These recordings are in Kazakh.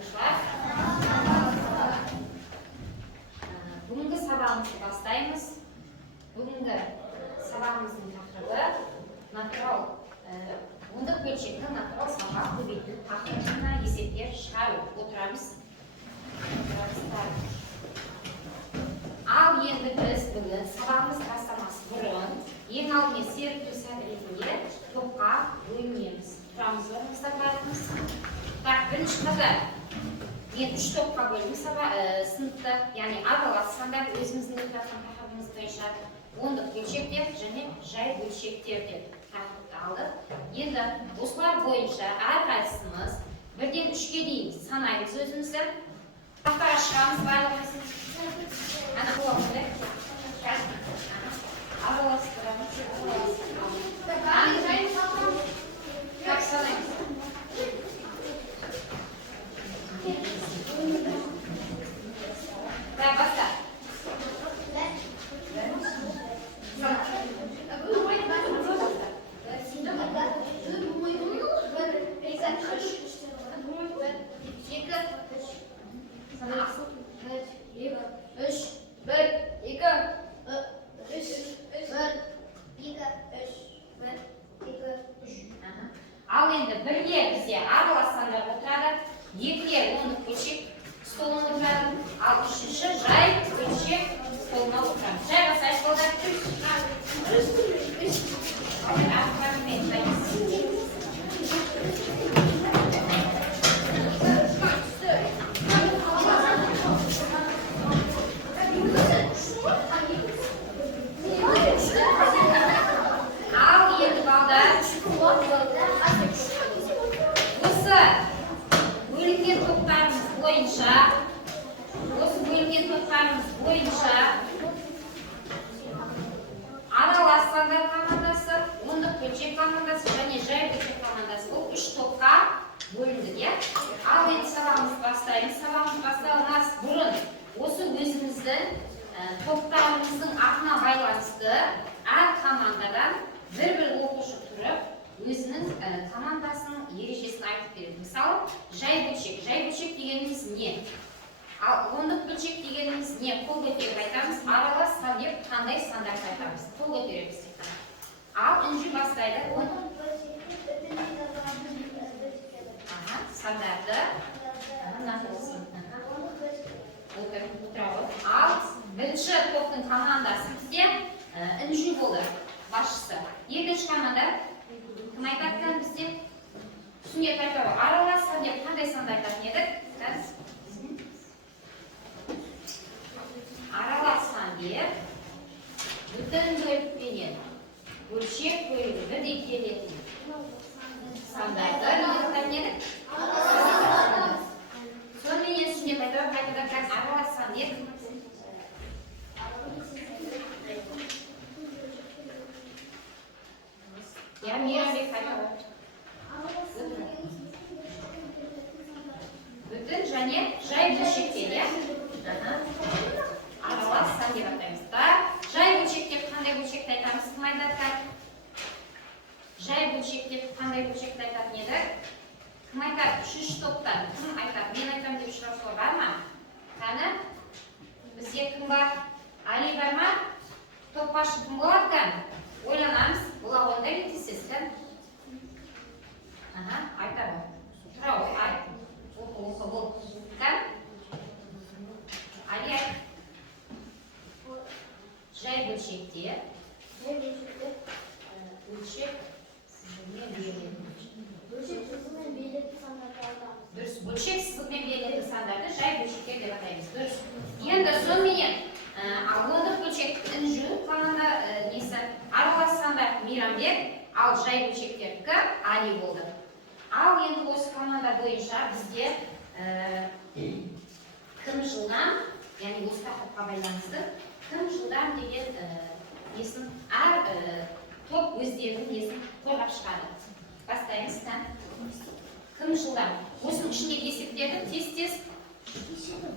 оқушылар. Бүгінгі сабағымызды бастаймыз. Бүгінгі сабағымыздың тақырыбы натурал ондық бөлшектің натурал салмақ көбейту тақырыбына есептер шығару. Отырамыз. Ал енді біз бүгін сабағымыз бастамас бұрын ең алдымен серіктеу сәті ретінде топқа бөлінеміз. Тұрамыз орнымызда бәріміз. Так, бірінші қатар мен 3 топқа бөлдім сыныпты, яғни аралас сандар өзіміздің өткен тақырыбымыз бойынша ондық бөлшектер және жай бөлшектер деп тақырыпты алдық. Енді осылар бойынша әрқайсымыз 1-ден 3-ге дейін санаймыз өзімізді. Тақтаға шығамыз барлығымыз. Ана қолымызды араластырамыз. Как санаймыз? Так, баста. Ал енді бірге бізде аралас сандар отырады, екілер ондық бөлшек столына отырады, ал үшінші жай бөлшек столына отырады. Жай басайық қолдар. Осы бөлінген топтарымыз бойынша аралас сандар командасы, ондық бөлшек командасы және жай бөлшек командасы. Бұл 3 топқа бөлінді, иә? Ал енді сабағымызды бастаймыз. Сабағымыз басталмас бұрын осы өзіміздің топтарымыздың атына байланысты әр командадан бір-бір оқушы тұрып, өзінің командасының ережесін айтып береді. Мысалы, жай бөлшек. Жай бөлшек дегеніміз не? Ал ондық бөлшек дегеніміз не? Қол көтеріп айтамыз. Аралас сан деп қандай сандарды айтамыз? Қол көтереміз. Ал үнжі бастайды. Сандарды ал бірінші топтың командасы бізде үнжі болды, басшысы. Екінші команда кім айтатын бізде? Түсінге қайтару. Аралас сан деп қандай санды айтатын едік? Аралас сан деп бүтін бөлікпенен бөлшек бөлігі бірдей келетін сандарды не айтатын едік? Сонымен түсінге қайтару қайтадан аралас сан деп Мейрамбек қайтару. Бүтін және жай бөлшектер, иә? Аралас сан деп атаймыз. Жай бөлшек деп қандай бөлшекті айтамыз? Кім айтады? Жай бөлшек деп қандай бөлшекті айтатын еді? Кім айтады? 3 топтан. Кім айтады? Мен айтам деп сұрау бар ма? Қаны? Бізде кім бар? Али бар ма? Топ башы кім болады кән? Ойланамыз. Бұла онда ретесіз кән? Айтады. Тұрау, айт. Оқы бол. Кән? Али айт. Жай бөлшекте. Бөлшек сызығымен берілетін. Бөлшек сызығымен берілетін сандарды алдамыз. Дұрыс. Бөлшек сызығымен берілетін сандарды жай бөлшектер деп атаймыз. Дұрыс. Енді сонымен ондық бөлшек үнжі команда несі аралас сандар Мейрамбек, ал жай бөлшектердікі Али болды. Ал енді осы команда бойынша бізде кім жылдан, яғни осы тақырыпқа байланысты кім жылдан деген несін әр топ өздерінің несін қойғап шығады. Бастаймыз. Кім жылдан? Осының ішіндегі есептерді тез-тез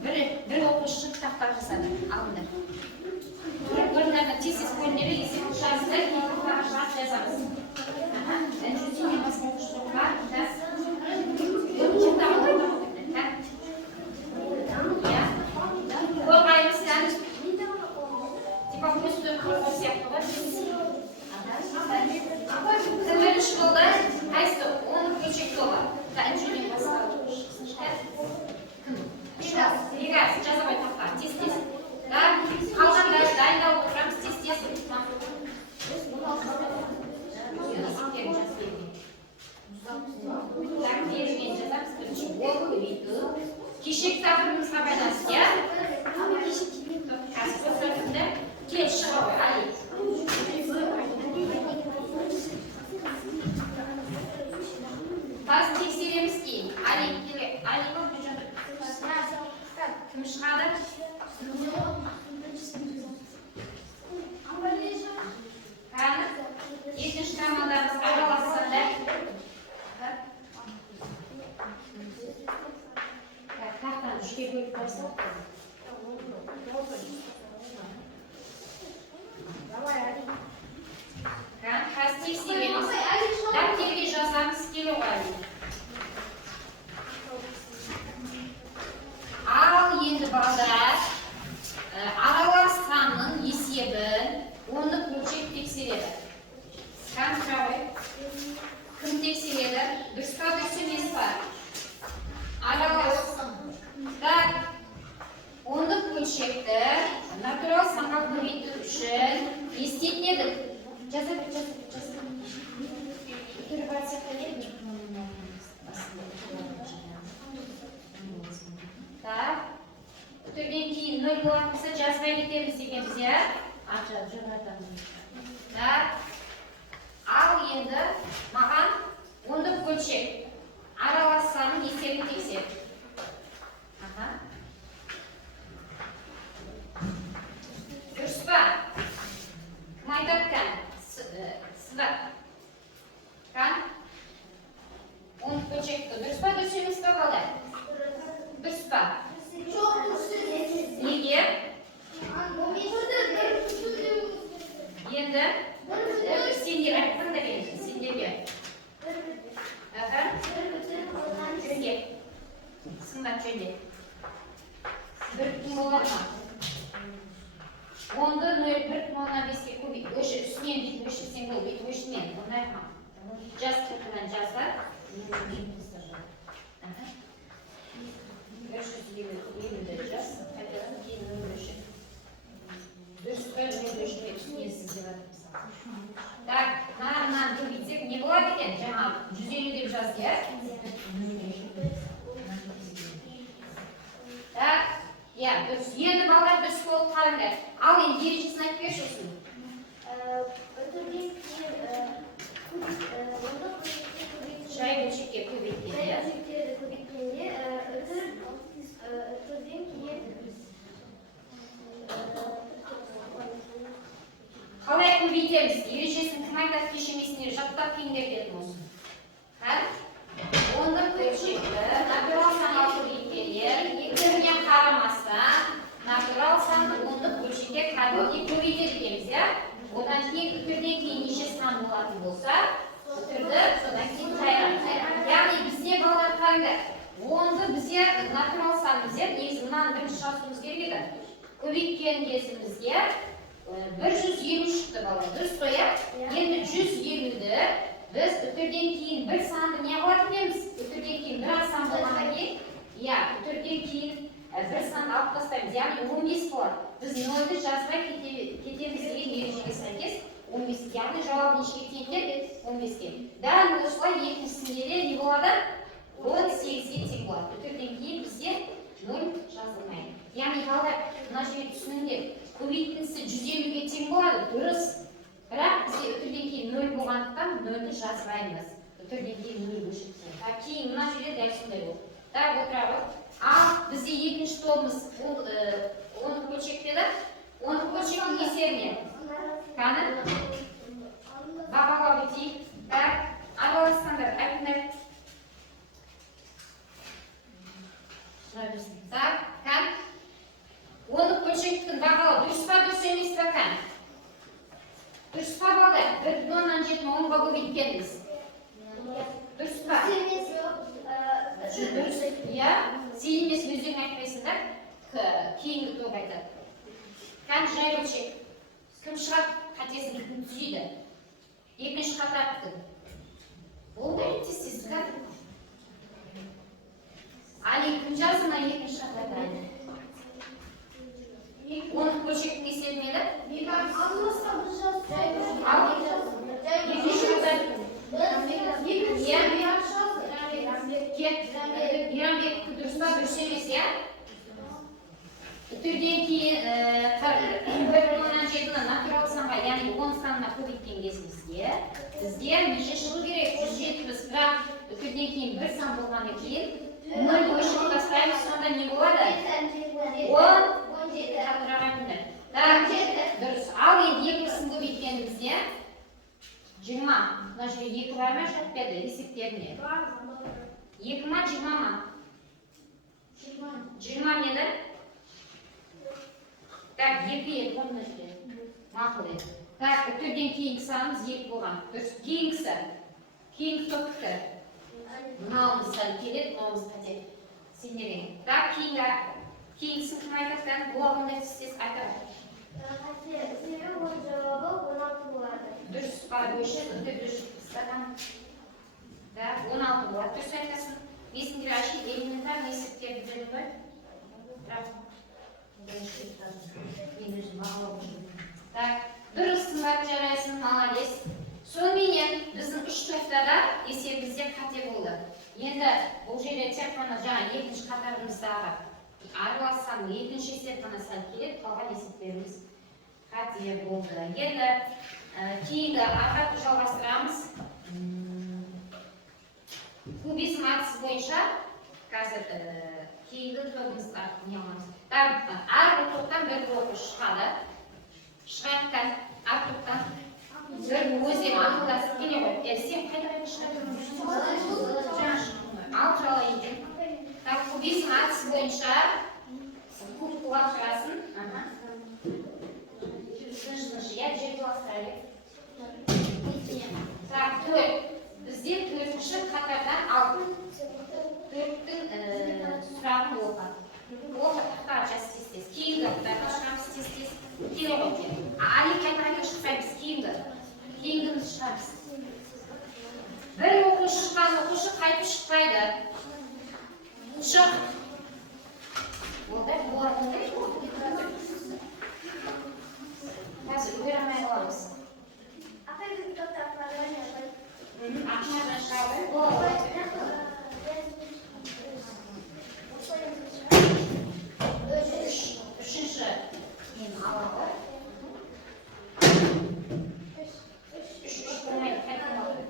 бір оқушы тақтап жасады. Алыңдар. Орындарына тез-тез бөлінеді, есеп шығарыздар, тақтаға шығарып жазамыз. Жүзден басқа оқушылар бар. beshik taqrimimizga baynasiga kasb o'rtasida kelish qo'y Ali. Bas tekshiramizki Ali kim chiqadi? Qani? Yettinchi komandamiz aralashsanda. Taxtani uchga bo'lib qo'ysa. Qani? Bas tekshiramizki daftarga yozamiz kilogramm. Al endi bolalar aralash sonning esebin o'nlik o'lchab tekshiradi. Qancha kim tekshiradi? Достаточно var. Aralash tak o'nlik o'lchakda natural songa ko'paytirish uchun estetnedi. Jazab. Intervatsiya qilyapti. Так. O'tirgan keyin 0 bo'lsa jazbaga ketamiz deganmiz ya. Acha jo'natamiz. Так. Al endi maqan o'nlik o'lchak. Aralash sonning esebini tekshir. Aha. Durustmi? Kim aytayotgan? Sizlar. Qani? O'nlik o'lchakda durustmi, durust emasmi bola? Durustmi? Nega? Endi senga aytdim da men, senga. Aha. Senga. Sindan cho'ydi. Bir kun bo'larmi? Onda 0.5 ga ko'payib, o'sha ustiga bitmishi sen bo'lib bitmishmen. Bunday ham. Just bilan jazba. Aha. Так, нам видите, не было ведь, ага, 150 деп жазды. Так, я, енді балдар дұрыс болып қалыңдар. Ал енді ережесін айтып берші осыны. Жай бөлшекке көбейткенде. Қалай көбейтеміз? Ережесін кім айтады кешемесіне жаттап кейіндер дедім осы. Онды бөлшекті натурал санға көбейткенде екеуіне қарамастан натурал санды онды бөлшекке көбейтеді екенбіз, я? Одан кейін үтірден кейін неше сан болатын болса, үтірді содан кейін қайран. Яғни бізде балалар қараңдар. Онды бізде натурал санымызде негізі мынаны бірінші жазуымыз керек еді. Көбейткен кезімізде 150 шықты бала. Дұрыс қой, иә? Енді 150-ді біз үтірден кейін бір санды не қылатын еміз? Үтірден кейін бір сан болғаннан кейін, иә, үтірден кейін бір санды алып тастаймыз. Яғни 15 болады. Біз 0-ды жазбай кетеміз деген ережеге сәйкес 15. Яғни жауап нешеге теңдер? 15-ке. Дәл осылай екіншісінде де не болады? 18-ге тең болады. Үтірден кейін бізде 0 жазылмайды. Яғни қалай мына жерге түсініңдер. Көбейтіндісі 150-ге тең болады, дұрыс. Бірақ бізде үтірден кейін 0 болғандықтан 0-ді жазбаймыз. Үтірден кейін 0 бөлшектен. Кейін мына жерде дәл сондай болды. Так, отырабыз. Ал бізде екінші тобымыз онлық бөлшектеді. Онлық бөлшектің есебіне. Қаны? Бағалап өтейік. Так, араласқандар, айтыңдар. Так, қан? Онлық бөлшектің бағалау дұрыс па, дұрыс емес па, қан? Дұрыс па балда? 1-дан 7-10-ға көбейткенбіз. Дұрыс па? Дұрыс, иә? Сен емес өзің айтпайсыңдар, кейінгі топ айтады. Қан жай бөлшек. Кім шығады қатесін түзейді? Екінші қатарттың. Ол да етесіз, қан? Али кім жазына екінші қатарттың? Оның бөлшектің есебінеді? Екінші қатарттың. Мейрамбек дұрыс па, дұрыс емес, иә? Түрден кейін 1-17-ні натурал санға, яғни 10 санына көбейткен кезімізде бізде неше шығу керек? 170, бірақ түрден кейін 1 сан болғаннан кейін 0 көшіп тастаймыз, сонда не болады? 17 атырағанды. Дұрыс. Ал енді 2-сін көбейткенімізде 20. Мына жерге 2 бар ма, жатпеді есептеріне? 2 ма, 20 ма? 20 еді? Так, 2 еді, оны жерде. Мақыл еді. Так, түрден кейінгі санымыз 2 болған. Дұрыс. Кейінгісі. Кейінгі топтікі. Мынауымыз сәл келеді, мынауымыз қате. Сендерген. Так, кейінгісін кім айтатқан? Бұлағында тістес айтады. Дұрыс бар өші, дұрыс қыстаған. Да, 16 болады. Дұрыс айтасың. Месіндер ашып, элементарный есептерді біліп қой. Так, дұрыстың бап жарайсың, молодец. Сонымен біздің 3 топтада есебімізде қате болды. Енді бұл жерде тек қана жаңа екінші қатарымыздағы аралассам екінші есеп қана сәл келеді, қалған есептеріміз қате болды. Енді кейінгі ағат жалғастырамыз. Кубизм әдісі бойынша қазір кейінгі тобымызға не аламыз. Әр топтан бір блокі шығады. Шығарттан, әр топтан бір өзден ақылдасып келе ғой. Сен қайда шығады? Ал жала екен. Кубизм әдісі бойынша куб қуат шығасын. Жия жерге ластырайық. Так, 4. Бізде 4-ші қатардан 6. 4-тің сұрағын оқады. Оқытықта жас тестес. Кейінгі шығамыз тестес. Келе ғой. Али қайтарайық шықпаймыз кейінгі. Кейінгіміз шығамыз. Бір оқушы шыққан оқушы қайтып шықпайды. Шық. Олдар болатындай. Қазір өйрамай қаламыз. Ақшадан шығады. Үшінші мен алады. Үш болмайды, қайтын алады.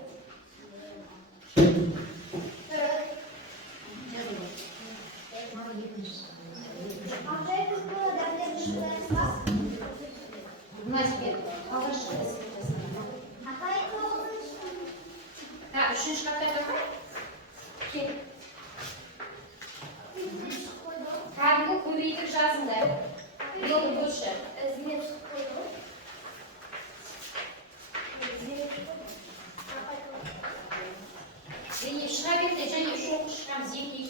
Үшінші қаттарда қой? Кел. Кәдімгі көбейтіп жазыңдар. Елді бөлші. Және шыға берді, және үш оқы шыққамыз, екі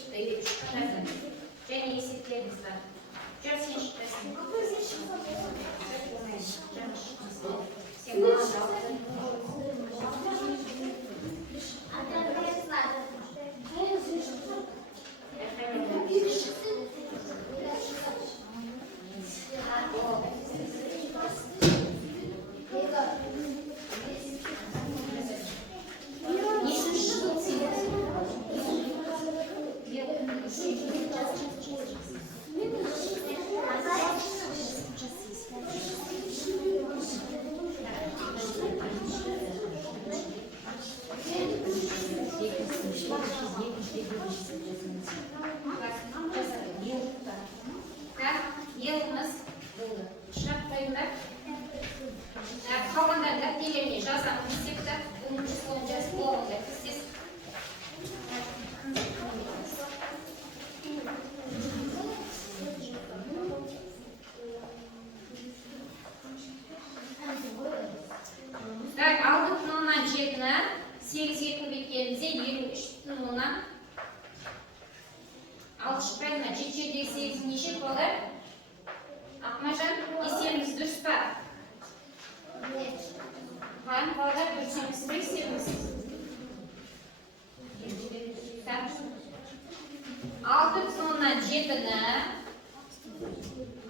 жазың. Және есептеріміз бар. Жүр сен шықпасын. Сен маған жалды.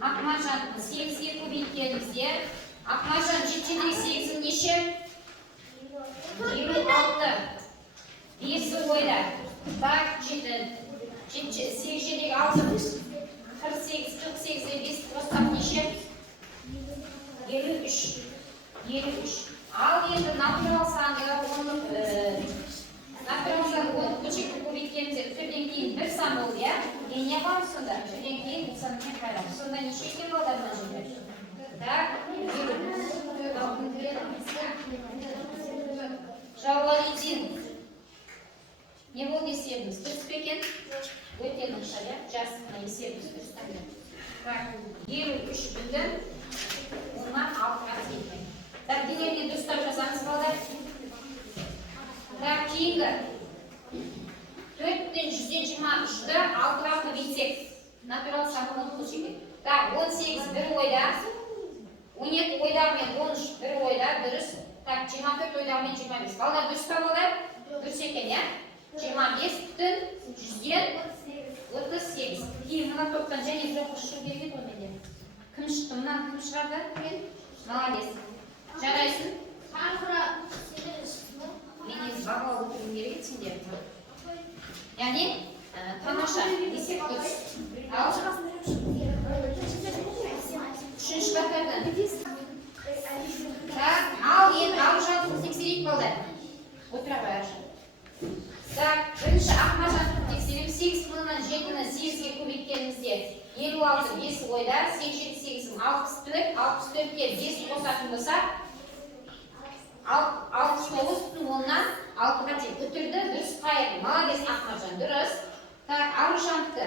Ақмажан 8-ге көбейткенімізде Ақмажан 7-8 неше? 26. 5 ойда. Так, 7. 8'deki 6, 48, 48'e 5 қоссақ неше? 53. 53. Ал енді натурал санды натурал санды оны көшекті көбейткенімізде үтірден кейін бір сан болды, иә? Не қаламыз сонда? Үтірден кейін бұл санмен қайрамыз. Сонда неше екен балдар мына жерде? Так, жауап един. Не болды есебіміз? Дұрыс па екен? Өте нашар, иә? Жасына есебіміз дұрыс та. Так, 53 бүтін оннан 6-ға теңдей. Так, денерге дұрыстап жазамыз балдар. Так, кейінгі 4-тен 123-ді 6-ға көбейтсек. Натурал санын көшеге. Так, 18 бір ойда. 12 ойдағымен 13 бір ойда, дұрыс. Так, 24 ойдағымен 25. Балдар дұрыс па балдар? Дұрыс екен, иә? 25 бүтін 138. Кейін мына топтан және бір қосшу берген өмеде. Кім шықты? Мұнан кім шығарды? Молодец. Жарайсың? Мен ез бағалау өтірім керек сендер. Яғни, тамаша, десек дұрыс. Ал үшінші қатардан. Так, ал енді ал жалпын тексерейік балдар. Отыра қояр. Так, бірінші ақма жатып тексерем. 8,7-ні 8-ге көбейткенімізде 56 5 ойда, 88 64, 64-ке 5 қосатын болса 69,10-нан 6-ға тең. Үтірді дұрыс қайыр. Молодец Ахмаджан, дұрыс. Так, Арушантты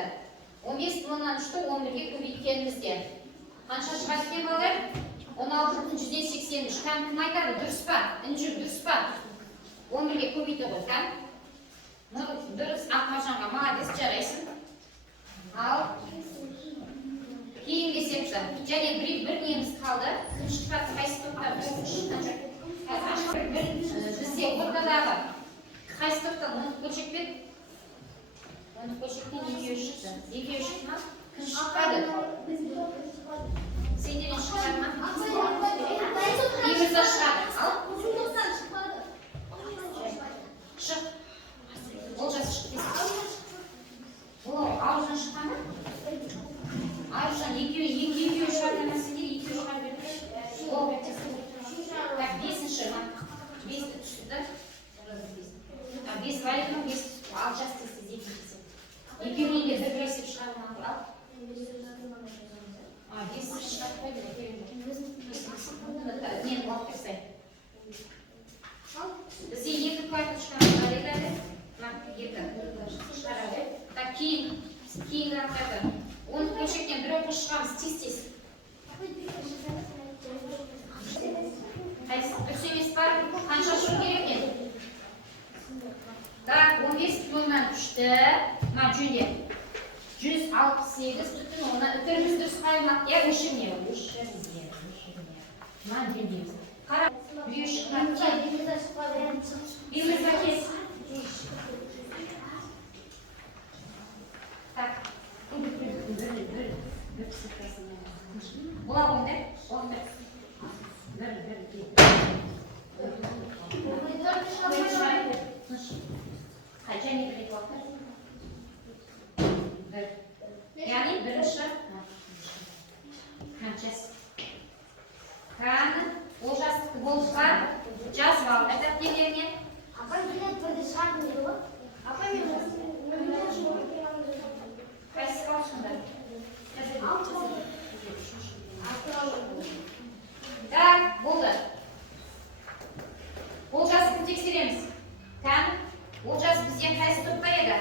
15,3-ті 11-ге көбейткенімізде қанша шығады екен балдар? 16,183. Кім айтады? Дұрыс па? Інжір дұрыс па? 11-ге көбейті ғой, кәм? Дұрыс, Ахмаджанға молодец, жарайсың. Ал кейінгі септі. Және бір неміз қалды. Шықпаты қайсы тоқтар? Бізде ортадағы қайсы тоқтар? Оны көшекпен? Оны көшектен екеуі шықты. Екеуі шықты ма? Кім шықпады? Сендерен шықпады ма? Немізді шығады. Ал? Шық. Ол жасы шықты. Аружан шыққан ма? Аружан екеуі шығады ма сендер? Екеуі шығады берді. Так, бесінші ма? Бесті түсті. 5 валидно, 5 ал жасты сізден кетесен. Екеуінен де бір есеп шығармақ ал. 5 шығарып қойды. Мен уақыт тұрсай. Бізде екі карточканы бар еді. Екі шығарады. Так, кейінгі ақтарды. Оны көшектен бір оқы шығамыз тез-тез. Дұрыс емес бар. Қанша шығу керек мен? Так, 15,3-ті, ма жөнде. 168 бүтін оннан үтіріміз дұрыс қайылмақ. Я өшірме. Ма жөндеміз. Қара, біреу шыққан. Беміз әкес. Так, бір сықасын. Бола қойды? Оқты. Қайша не білек уақыт? Яғни бірінші қаншасы? Қаны олжастықты болдыға жазып ал. Айтап дегенге? Апай білет бірді шығатын еді ғой? Апай мен қайсы қалшында? Так, болды. Олжастықты тексереміз. Кән? Олжас бізден қайсы топта еді?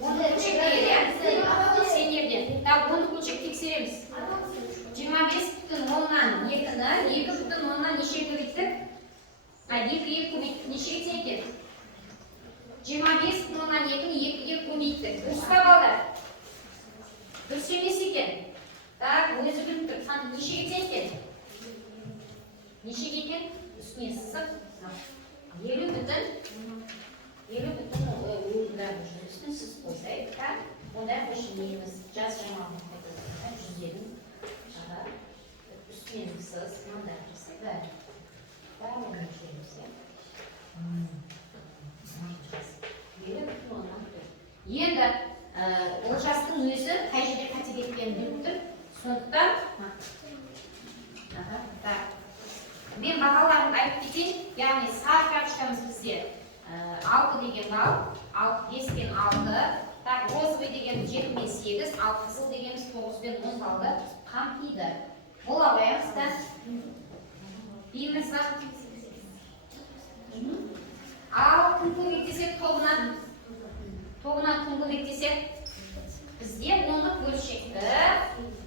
Оны көшекте еді, ә? Сенерден. Так, оны көшек тексереміз. 25,10-нан 2-ні, 2,10-нан неше көбейттік? 2-ге көбейттік. Нешеге тең екен? 25,10-нан 2-ні 2-ге көбейттік. Дұрыс па балдар? Дұрыс емес екен. Так, өзі біліп тұр. Нешеге тең екен? Нешеге екен? Үстіне сызып. 50 бүтін ойындар жүрістің сіз қойсайық, онда көшінейміз. Жаз жаңағын қайтадан 100-дің үстінен сыз, мындай жасай бәрі. Бәрі оны жүреміз, е? Енді Олжастың өзі қай жерде қателеткенін біліп тұр. Сондықтан мен бағаларымды айтып кетейін. Яғни сары карточкамыз бізде 6 деген балл, 5 пен 6. Так, розовый деген 7 мен 8, ал қызыл дегеніміз 9 пен 10 баллды қамтиды. Бола қоямыз да. Дейміз ба? Ал кім көмектесек тобынан кім көмектесек? Бізде ондық бөлшекті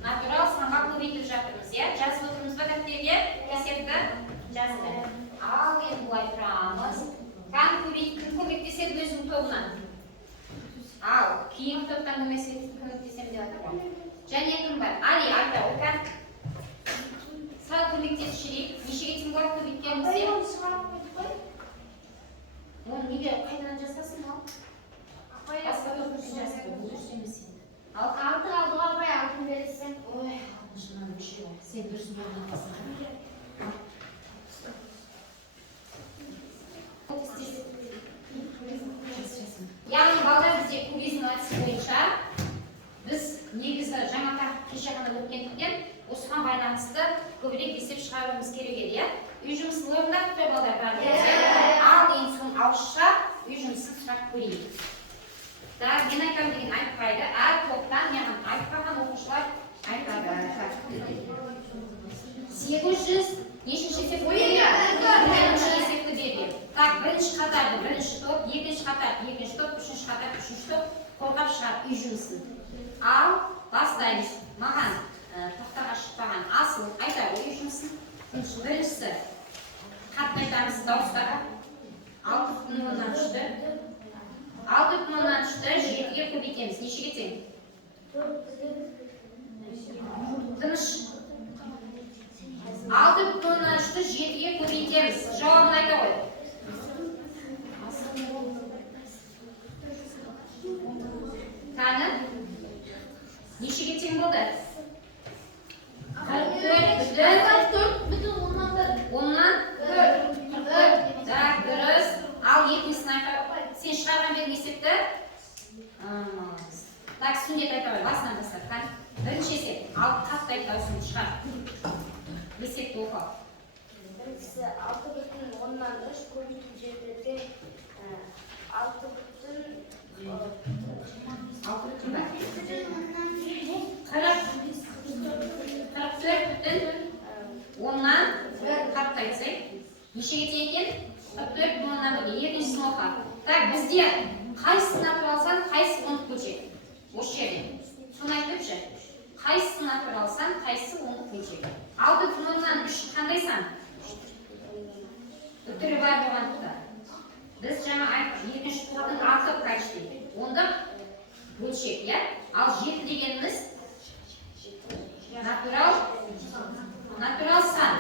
натурал санға көбейтіп жатырмыз, иә? Жазып отырмыз ба дәптерге? Есепті жазды. Ал енді бұлай тұрамыз. Кім көмектеседі өзінің тобынан? Ал кейінгі топтан көмектесем деп жатыр ғой. Және кім бар? Али, айта, оқан. Сал көмектесшірейік. Нешеге тең бар көбейткенімізде? Оны неге қайдан жасасын ал? Басқа топтың жасайды, бұл дұрыс емес енді. Ал Altı aldığa bayağı altın verirsen. ой, жынан бір şey var. Sen дұрыс болған қалсың. Яғни балдар бізде кубизм әдісі бойынша біз негізі жаңа тақырып кеше ғана өткендіктен осыған байланысты көбірек есеп шығаруымыз керек еді, иә? Үй жұмысын орындап тұр балдар бәрі. Ал ең соң ауызша үй жұмысын сұрап көрейік. Так, мен айтам деген айтпайды. Әр топтан яғни айтпаған оқушылар айтады. 800 нешінші есеп береді? Бірінші есепті береді. Так, бірінші қатарды бірінші топ, екінші қатар екінші топ, үшінші қатар үшінші топ қорғап шығарып үй жұмысын. Ал бастаймыз. Маған тақтаға шықпаған асыл айтады үй жұмысын. Біріншісі қатты айтамыз дауыстарға. 6,3-ті 6,3-ті 7-ге көбейтеміз. Нешеге тең? Тыныш. 6,3-ті 7-ге көбейтеміз. Жауабын айта қой. Таны? Нешеге тең болды? 10-нан 4. Так, дұрыс. Ал екіншісін айта. Сен шығарған берген есепті? Так, сүндет айта қой. Басынан бастап. Бірінші есеп. Ал қатты айта осыны шығар. Есепті оқы. Birincisi 6,10'dan 3 көбейту 7'de 10'dan қатты айтсай. Нешеге тең екен? 44,10'dan 1. Екіншісін оқы. Так, бізде қайсысын натуралсан, қайсы ондық бөлшек? Осы жерден. Соны айтып ше. Қайсысын натуралсан, қайсы ондық бөлшек? 6,10'dan 3 қандай сан? Түрі бар болғандықта. Біз жаңа айттық, екінші топтың 6 почти. Ондық бөлшек, иә? Ал 7 дегеніміз натурал сан.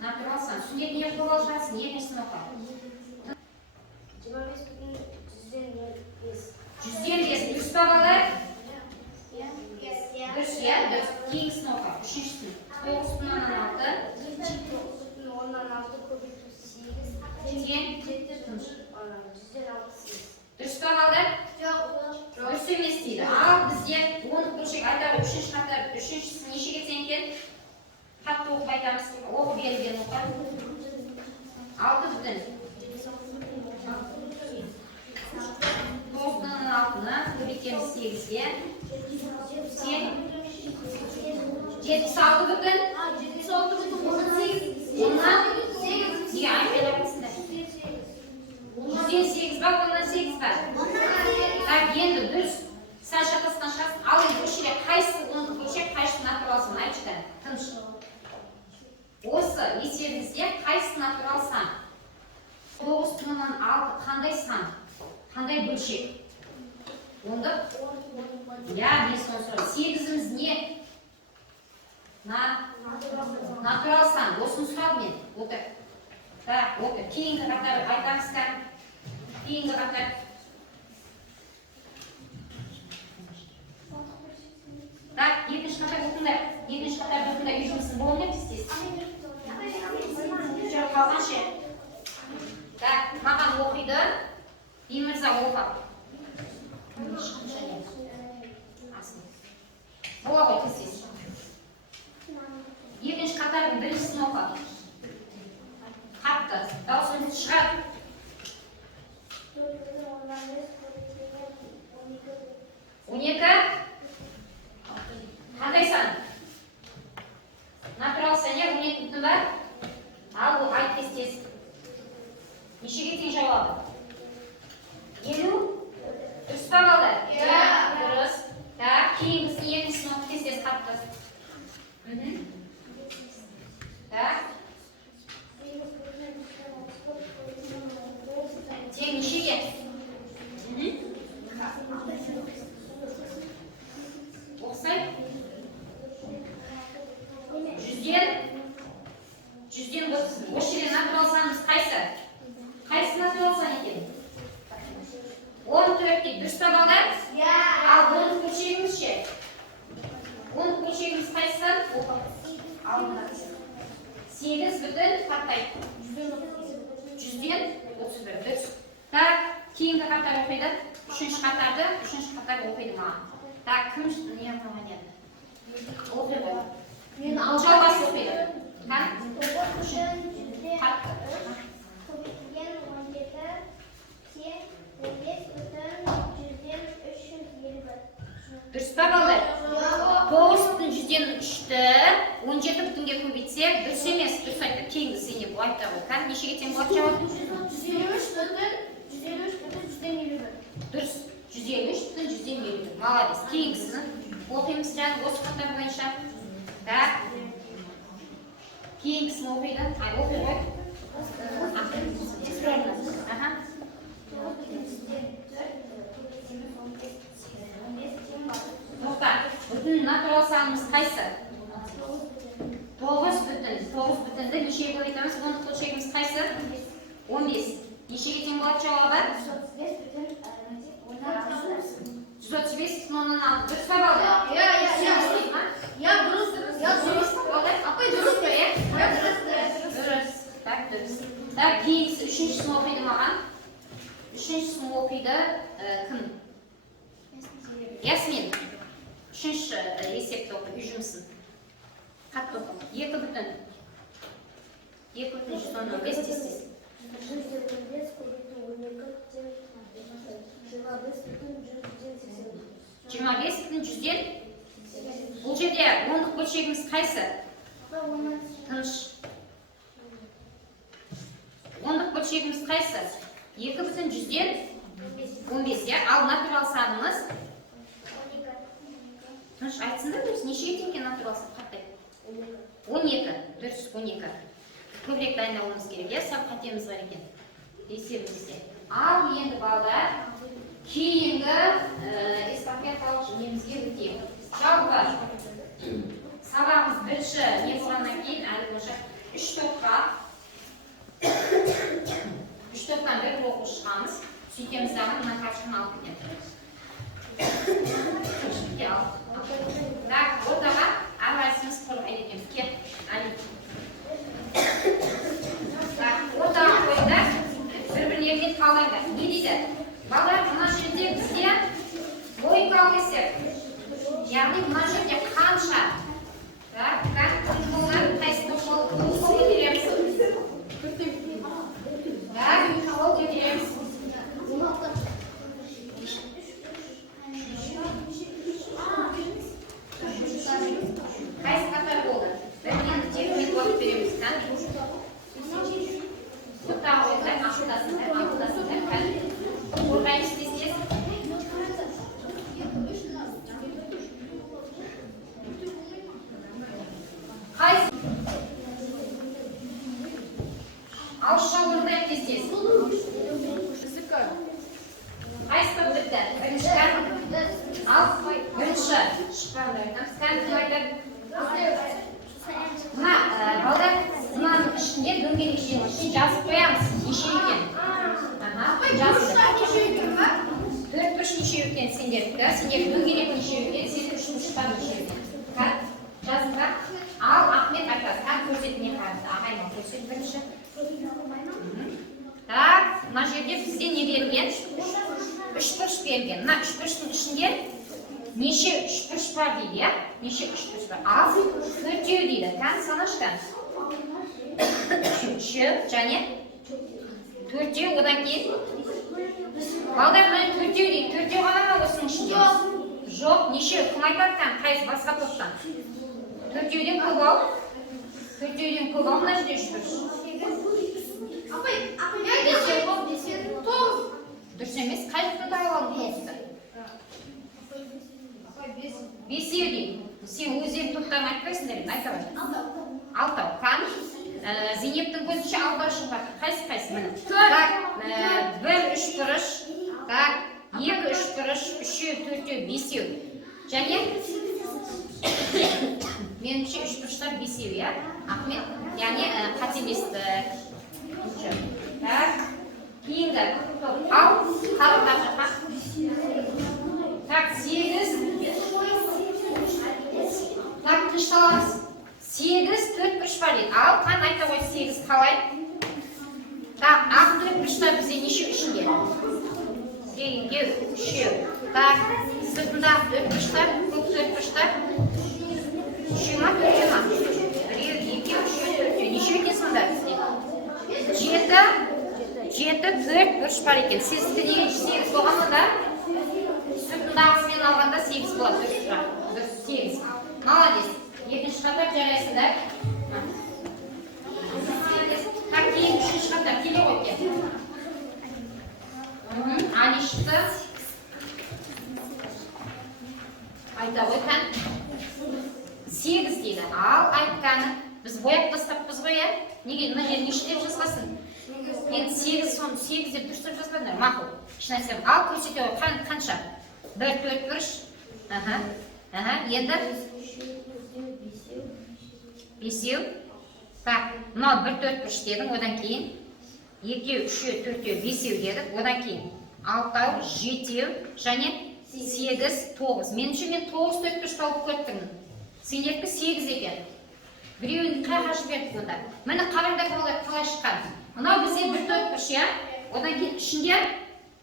Натурал сан. Сүндет не қолал жатсын, екіншісін оқы. 100-ден дұрыс па балар? Дұрыс, иә? Дұрыс. Кейінгісін оқы. Үшіншісін. 9,6. 10'dan 6 көбейту 8. Тең. 168. Дұрыс па балар? Жоқ. Дұрыс емес дейді. Ал бізде ондық бөлшек айтары үшінші қатар, үшіншісі нешеге тең екен? Қатты оқып айтамыз. Оқы берілген оқы. 6,9'ны көбейтеміз 8-ге. Тең. 76,18. 10'нан 8. Неге айқайлап қойсыңдар? 100-ден 8 ба, 10'нан 8 ба? Так, енді дұрыс. Сәл шатастан шығасың. Ал енді осы жерде қайсы ондық бөлшек, қайсы натуралсын айтшы. Тыныш. Осы есебімізде қайсы натурал сан? 9,6 қандай сан? Қандай бөлшек? Ондық? Я, мен соны сұрайын. 8'іміз не? Натурал сан. Осыны сұрады мен. Отыр. Так, отыр. Кейінгі қатар айтамыздар. Кейінгі қатар. Так, екінші қатар оқыңдар. Екінші қатар оқыңдар. Үй жұмысын болмай істейсіз. Жоқ, қалған ше. Так, маған оқиды. Беймірза оқы. сан. Натурал сәне 17 бүтін бар. Ал бұл айт тез. Нешеге тең жауабы? 50? Дұрыс па балдар? Дұрыс. Так, кейінгісін екіншісін оқып тез қатты. Так. Тең нешеге? Оқсай? 100-ден 30. Осы жерде натурал санымыз қайсы? Қайсы натурал сан екен? 14 дейді. Дұрыс па балдар? Ал бұның бөлшегіміз ше? Бұның бөлшегіміз қайсы сан? 8 бүтін қаттайды. 100-ден 31. Дұрыс. Так, кейінгі қатар оқиды. Үшінші қатарды оқиды маған. Так, кім не аталған еді? Оқиды. Жалғасы оқиды. Қатты. Дұрыс па балдар? 9-100-ден 3-ті 17 бүтінге көбейтсек, дұрыс емес, дұрыс айтты. Кейінгісі не бұл айтты ғой. Нешеге тең болады жауап? 153-151. Дұрыс. 153-151. Молодец. Кейінгісін оқимыз жаңа осы қатар бойынша. Так. Кейінгісін оқиды. Ай, оқи ғой. Аха. Тоқта. Бүтін натурал санымыз қайсы? 9 бүтін. 9 бүтінді нешеге көбейтеміз? Ондық бөлшегіміз қайсы? 15. Нешеге тең болады жауабы? 135 бүтін 16. Дұрыс па балдар? Дұрыс. Так, дұрыс. Так, кейінгісі үшіншісін оқиды маған. Үшіншісін оқиды кім? Ясмин. Үшінші есепті оқы, үй жұмысын. Қатты оқы. 2 бүтін. 2 бүтін 115 тез. 25 бүтін 100-ден. Бұл жерде ондық бөлшегіміз қайсы? Тыныш. Ондық бөлшегіміз қайсы? 2 бүтін 100-ден 15, ал натурал санымыз? Тыныш, айтсында дұрыс, нешеге теңге натурал сан қақтай? 12, дұрыс 12. Көбірек дайындауымыз керек, сап қатеміз бар екен. Есебімізде. Ал енді балдар, кейінгі эстафеталық немізге өтейік. Жалпы, сабағымыз бірінші не болғаннан кейін, әлі болжа 3 топтан бір оқу шығамыз. Сөйтеміз дағы мына капшаны алып кетеді. Так, ортаға әрқайсымыз қорғайды екенбіз. Кет, әлі. Ортаға қойыңдар, бір-бірлеріне қалдыңдар. Не дейді? Балалар, мына жерде бізде логикалық есеп. Яғни мына жерде қанша? Қайсы болып көтереміз? Қол көтереміз. Қайсы қатар болды? Бірден тегімен қойып береміз. Оттағы ойындар, ақылдасыңдар. Қорғаймыз десіз. Қайсы? Ауызша орындайық десіз. Қайсы бітті? Бірінші кәдім? Ал, бірінші. Шықпаңдар. Мына, балдар, мынаның ішінде дөңгелек жеңіл ішін жазып қоямыз. Неше екен? Жазып. 4 үш неше екен сендерді? Сендер дөңгелек неше екен? Сен үшін шықпан неше екен? Жазып ба? Ал, Ахмет айтады. Көрсетіне қарады. Ағайма көрсет бірінші. Так, мына жерде бізде не берген? 3 бұрыш берген. Мына 3 бұрыштың ішінде неше 3 бұрыш бар дейді, я? Неше 3 бұрыш бар? Ал, 4-еу дейді. Тән санаштан. 3, және 4-еу, одан кейін. Балдар, мына 4-еу дейді. 4-еу ғана ма осының ішінде? Жоқ, неше кім айтады? Қайсы басқа топтан? Төртеуден көп ал. Төртеуден көп ал, мына жерде 3 бұрыш. Дұрыс емес, қай жақтан тауып алдың 9-ды? Бесеу дейді. Сен өздерің топтарын айтпайсыңдар енді, айта бар. Алтау. Қан? Зейнептің көзінше алтау шығып қайсы міне. Так, 1 3 бұрыш. Так, 2 3 бұрыш, 3 4 бесеу. Және меніңше 3 бұрыштар бесеу, иә? Ахмет, яғни қателесті. Так, кейінгі ал қарымдар жаққа. Так, 8. Так, тынышталамыз. 8 4 бұрыш бар дейді. Ал қан айта қой 8 қалай? Так, ақ 4 бұрыштар бізде неше үшінде? Сегізге 3. Так, сыртында 4 бұрыштар, көк 4 бұрыштар. 3 ма 4 ма? 1 2 3 4. Неше екен сонда бізде? 7 4 бұрыш бар екен. Сіздікі деген 8 болған да? Сыртындағысымен алғанда 8 болады. 8. Молодец. Екінші қатар жарайсыңдар. Так, кейін үшінші қатар келе ғой кен. Али шықты. Айта ғой қан. 8 дейді. Ал айтқаны. Біз бояп тастаппыз ғой, ә? Неге мына жер неше деп жазғасын? Енді 8 соны 8 деп дұрыстап жазбадыңдар. Мақұл. Шынайсам. Ал көрсете ғой қанша? 1 4 бұрыш. Енді бесеу. Так, мынау 1 4 бұрыш дедің, одан кейін 2 3 4 бесеу дедік, одан кейін 6 7 және 8 9. Меніңше мен 9 4 бұрыш тауып көрттім. Сендердікі 8 екен. Біреуін қайға жібердік онда. Міне қараңдар қалай шыққан. Мынау бізде 1 4 бұрыш, иә? Одан кейін ішінде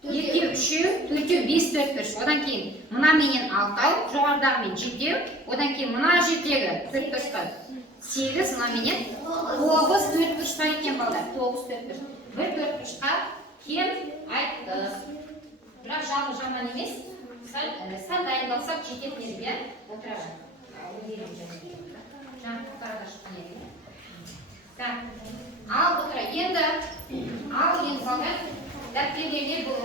2 3 4 5 4 бұрыш. Одан кейін мына менен 6, жоғарыдағы мен 7, одан кейін мына жердегі 4 бұрыш бар. 8, мына менен 9 4 бұрыш бар екен балдар. 9 4 бұрыш. 1 4 бұрышқа кем айтты. Бірақ жаман емес. Сәл дайындалсақ жететін еді, иә? Отырайын. Жаңа қарада шыққан еді. Так, ал отырайын. Енді балдар. Дәптерлерге бұл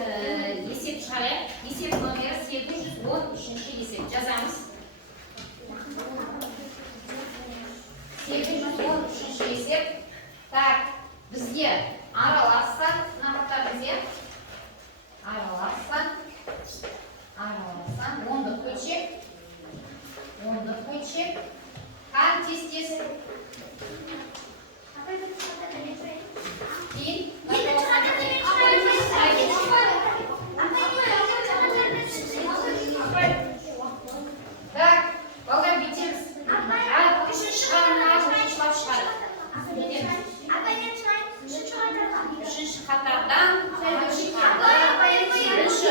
есеп шығарайық. Есеп номері 813 есеп. Жазамыз. 813 есеп. Так, бізге аралассан, нағаттар бізге аралассан, 10-ды бөлшек, қан тестес. Кейін, так, балдар бүйтеміз. Үшінші қатардан шығарып шығарып. Үшінші қатардан бірінші.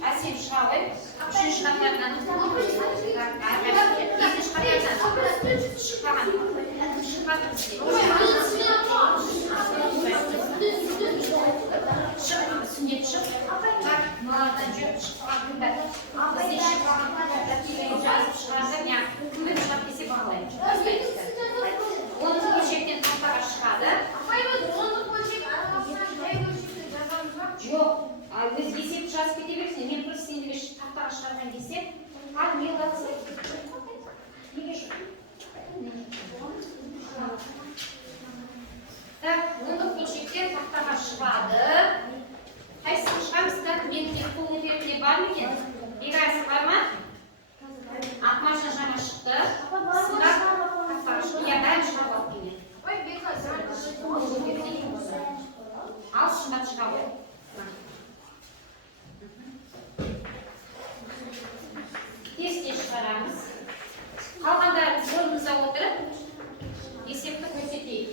Әсем шыға ғой. Үшінші қатардан. Екінші қатардан. Шықпаған. Шықпаған бізде. Шық, сүндет шық. Так, мыналардан жүріп шықпаған күнбәт. Бізде шықпаған дәптерлерін жазып шығарды. Күнбәт шығады десе бағалайын. Оның бөлшектен тақтаға шығады. Жоқ, өз есеп жазып кете берсін. Мен просто сендерге тақтаға шығарған десе, ал не олатсын? Неге жоқ? Так, ондық бөлшектен тақтаға шығады. Қайсысын шығамыздар? Мен тек қол өтерімде бар ма екен? Бегайсы бар ма? Ақмаша жаңа шықты. Сындап тақтаға шықты. Я бәрін шығарып алып келген. Ал шындап шыға ғой. Тез шығарамыз. Қалғандарымыз орнымызда отырып, есепті көрсетейік.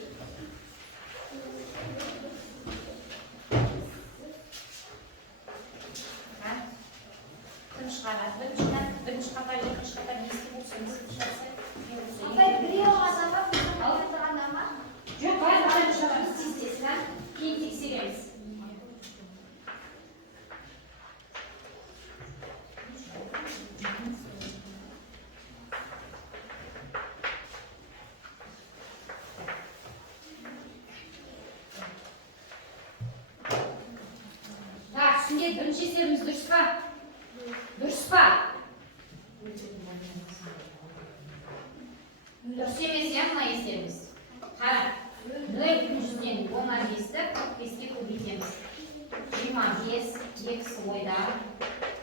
Бірінші қатар, екінші қатар, ескі болса, ескі шығарса. Жоқ, бәрін шығарамыз, тез-тез, кейін тексереміз. бірінші есебіміз дұрыс па? Дұрыс па? Дұрыс емес, мына есебіміз. Қара, 0,100-ден 15-ті 45-ке көбейтеміз. 25, екісі ойда,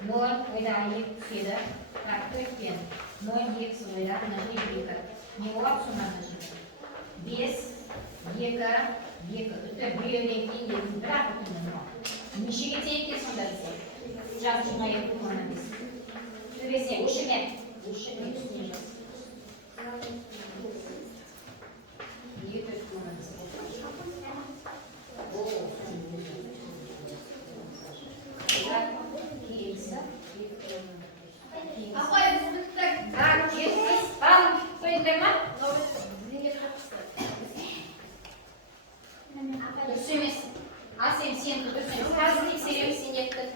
0 ойда 2 түседі. Так, 4-пен 0 екісі ойда, мына 2. Не болады сонда мына жерде? 5, 2, 2. Үтті біреуден кейін елдің бірақ үтінен мынау. Нешеге тейікке сонда бізде? Жаз 22 болғаннан біз. Төбесіне өшіме үстіне жаз. 2 4 болғаннан біз. Келесі. Апай, біз біттік. Так, жеткіз. Барлық қойыңдар ма? Дұрыс емес. Асем, сен дұрыс емес. Қазір тексереміз сен еттік.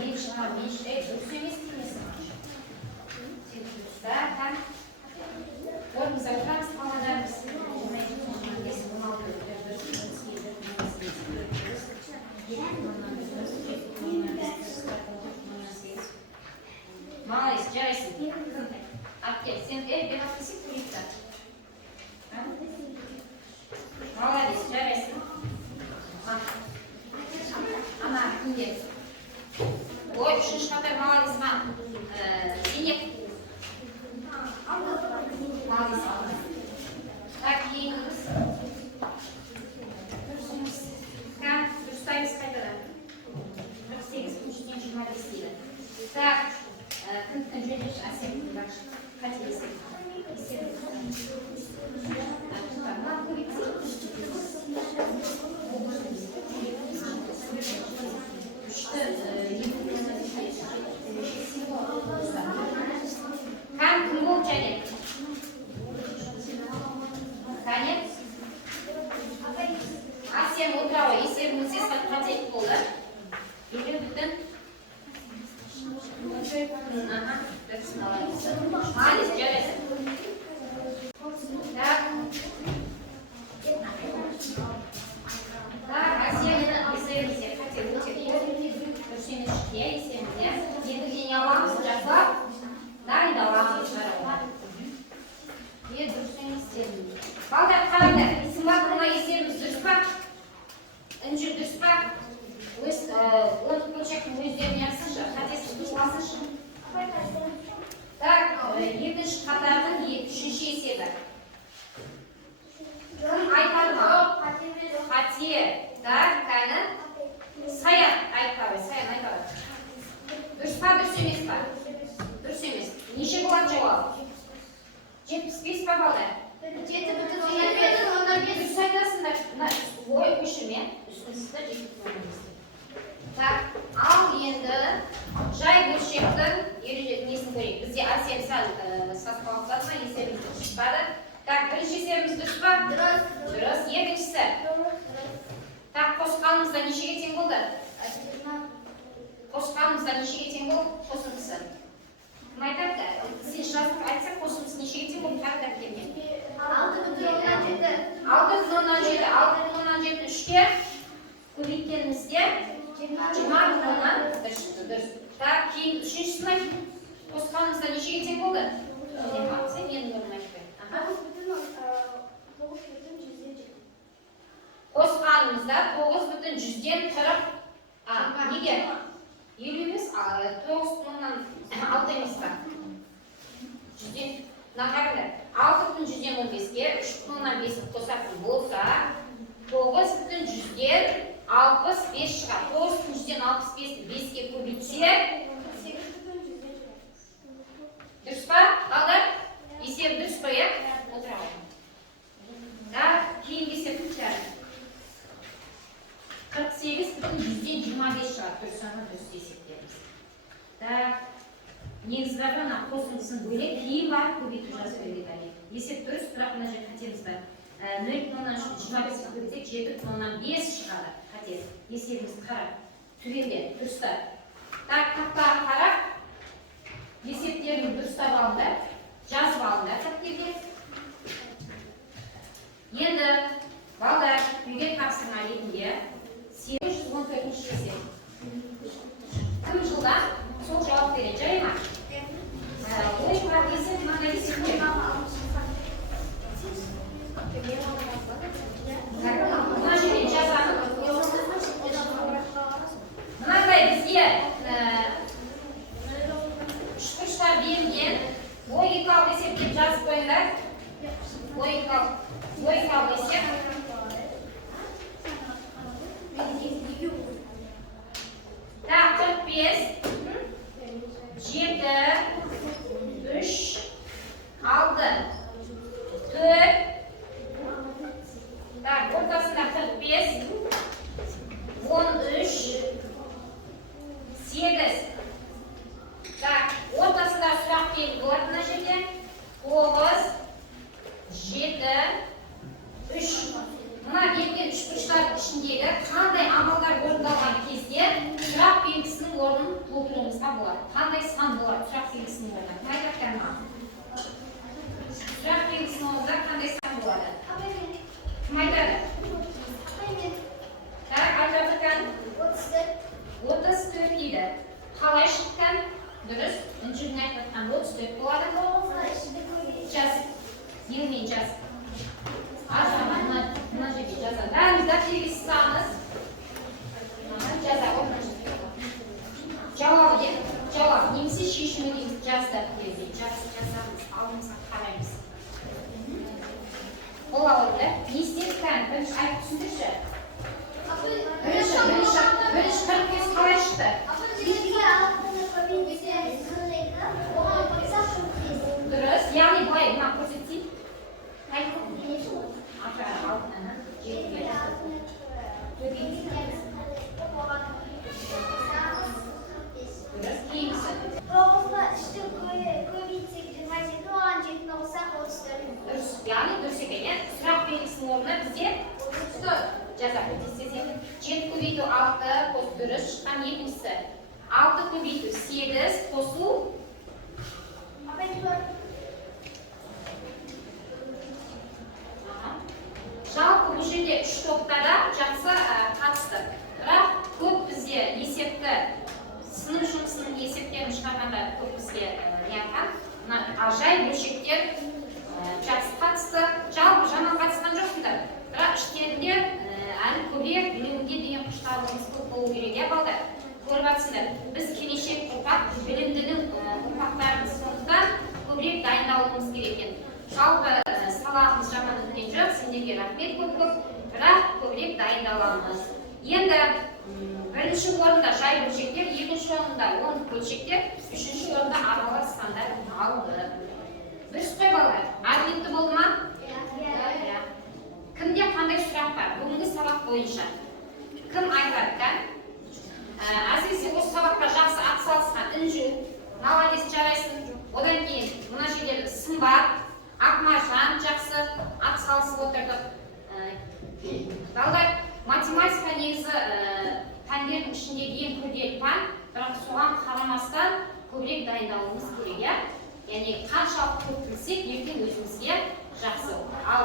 Дұрыс емес деймесің. Так, орнымызға отырамыз, қалғандарымыз. Молодец, жарайсың. Апкел, сен бен апкесек көрейікті. Молодец, жарайсың. Ана, индек. Ой, үшінші қатар молодец, ма. Зенек. Молодец, так, еңіңіз. Дұрыстаймыз қайтадан. 48 күншіден 25 дейді. Так, күн жөндеш әсем қателесің. Қан күн болып және? Қанет? Асем отырауы есебімізде қателік болды. Елі бүтін? Молодец, жарайсың. Так, Асемді есебімізде қателік өте көп. Дұрыс емес шықия есебімізде. Енді дене аламыз, жасап, дайындаламыз жарауға. Дұрыс емес дедім. Балдар қараңдар, сымбат мына есебіміз дұрыс па? Інжір дұрыс па? Он көпшектің өздеріне ясыншы, қатесіз қыласыншы. Так, екінші қатардың үшінші есебі. Кім айтады ма? Қате. Так, кәні? Саян айтады, саян айтады. Дұрыс па, дұрыс емес па? Дұрыс емес. Неше болады жауап? 75 па балдар? 7,15. Дұрыс айтасыңдар. Ой, көшіме. Үстінсізді 7,15. Так, ал енді жай бөлшектің несін көрейік. Бізде Асем сәл саспалықтады ма, есебіміз шықпады. Так, бірінші есебіміз дұрыс па? Дұрыс. Дұрыс. Екіншісі? Так, қосқанымызда нешеге тең болды? Қосқанымызда нешеге тең болды? Қосымысы. Кім айтады? Сен жазып айтсақ, қосымысы нешеге тең болды? Қардар келген. 6,17. 6,17 үшке көбейткенімізде 20,10 дұрыс. Так, кейін үшіншісін айтып, қосқанымызда нешеге тең болды? Сен менің орнын айтып бер. Қосқанымызда 9,40. Неге? 50 емес, 9,6 емес па? 100-ден, нағарында 6,115-ге 3,5 қосатын болса, 9,165 шығар. 9,165-ті 5-ке көбейтсе, дұрыс па? Балдар? Есеп дұрыс па, е? Отырауы. Да, кейін есеп күтәрі. 48,125 шығар. Дұрысаны дұрыс есептеріміз. Так, негізгі ғана қосындысын бөлек, кейін барып көбейту жазып береді. Есеп дұрыс, бірақ мына жер қатеміз бар. 0,25 көбейтсек 7,5 шығады. Қатес. Есебіміз қара. Түгелде, дұрыстар. Так, тақтаға қарап, есептерін дұрыстап алды, жазып алды тәптеге. Енді балдар үйге тапсырма ретінде 814 есеп. Кім жылдан сол жауап береді, жай ма? Ойға есеп, мана есептер. Мына жерден жазамын. Мынандай бізге үшбұрыштар берілген. Логикалық есеп деп жазып қойыңдар. Логикалық есеп. Так, 45, 7, 3, 6, 4. Так, ортасында 45, 13, 8. Так, ортасында сұрақ белгі бар мына жерде. 9, 7, 3. Мына берген үшбұрыштар ішіндегі қандай амалдар орындалған кезде сұрақ белгісінің орнын толтыруымызға болады. Қандай сан болады сұрақ белгісінің орнына? Кім айтады маған? Сұрақ белгісінің орнында қандай сан болады? Кім айтады? Так, айтып жатқан 34 дейді. Қалай шыққан? Дұрыс. Үнжірін айтып жатқан 34 болады. Жаз. Елмен жаз. Ажаман, мына жерге жазады. Бәріміз дәптерге сызамыз. Жаза. Жауабы деп, жауап немесе шешімі деп жаз дәптерге. Жазамыз, алдымызға қараймыз. Бола олды. Не істедік? Бірінші айтып түсіндірші. Бірінші 45 қалай шықты? Дұрыс. Яғни былай, мына көрсетейін. Яғни дұрыс екен. Сұрақ белгісінің орнына бізде жазады. 7 көбейту 6 қосу дұрыс шыққан екіншісі. 6 көбейту 8 қосу. Жалпы бұл жерде 3 топтада жақсы қатысты. Бірақ көп бізде есепті, сынып жұмысының есептерін шығарғанда көп бізге жай бөлшектер жақсы қатысты. Жалпы жаман қатысқан жоқсыңдар. Бірақ іштерінде әлі көбірек білімге деген құштарлығымыз көп болу керек, иә балдар? Көріп жатсыңдар, біз келешек ұрпақ білімдінің ұрпақтарымыз, сондықтан көбірек дайындалуымыз керек екен. Жалпы салағымыз жаман өткен жоқ, сендерге рахмет көп-көп, бірақ көбірек дайындаламыз. Енді бірінші орында жай бөлшектер, екінші орында ондық бөлшектер, үшінші орында аралар сандар алды. Дұрыс қой балалар, аргументті болды ма? Иә. Кімде қандай сұрақ бар? Бүгінгі сабақ бойынша. Кім айтады? Әсіресе осы сабаққа жақсы атсалысқан Інжу, молодец жарайсың. Одан кейін мына жерде Сымбат, Ақмаржан жақсы атсалысып отырдық. Балдар, математика негізі пәндердің ішіндегі ең күрделі пән, бірақ соған қарамастан көбірек дайындалуымыз керек, иә? Яғни қаншалық көп білсек, ертең өзімізге жақсы. Ал